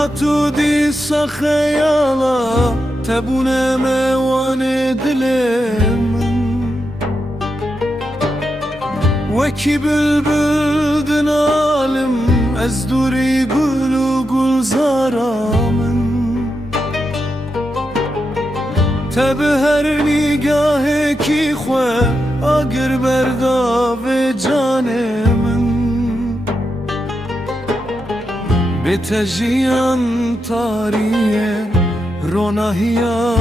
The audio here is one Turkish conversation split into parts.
هاتو دیسا خیالا تبونه موان دلم وکی بلبل دنالم از دوری گل و گلزارامن تب هر نگاه کی خواه آگر برداو جانم به تجیان تاریه روناهیا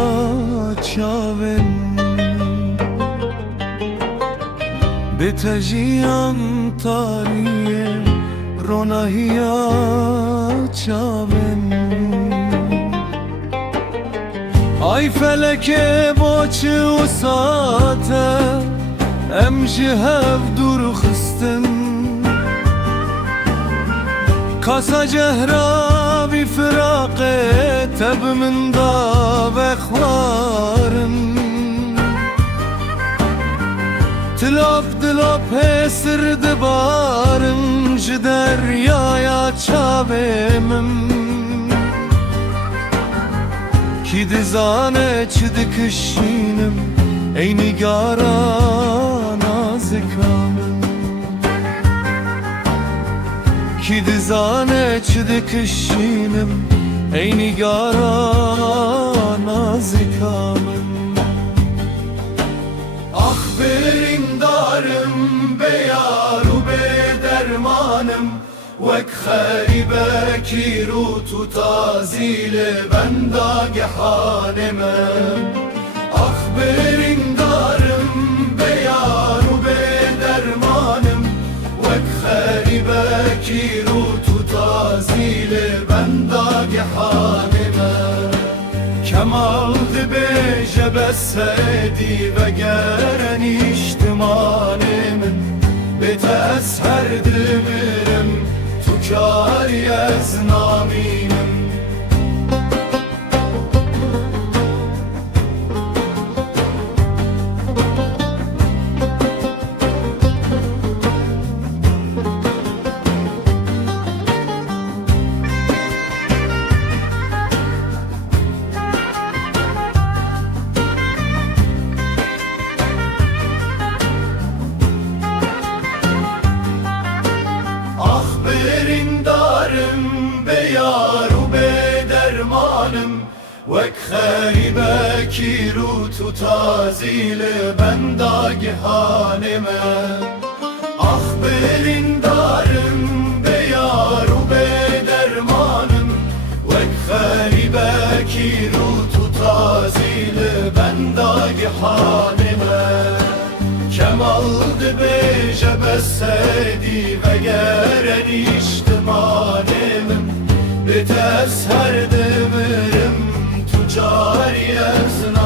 چاون به تجیان تاریه روناهیا چاون ay feleke boçu usate em ji hev dur xistin kasa cehra bi firaqe teb min da vexwarin tilap dilap hesir dibarin ji deryaya çavemim ki dizane çidikişinim ey nigara nazikamım ki dizane çidikişinim ey nigara nazikamım ah berindarım beyaru be dermanım وك خريبك روت تازيل بندا جحانم أخبر دارم بيار بدرمانم وك خريبك روت تازيل بندا جحانم كمال دبيج بسدي وجرني اجتمانم بتأسهر دمرم Cari ez naminim beyaru be dermanım vek kharibe rutu tazil benda gihanime ah berindarım beyaru be dermanım vek kharibe rutu tazil benda gihanime kemaldı be jebesedi ve geren içtimanim بتسهر دمرم تو جاری از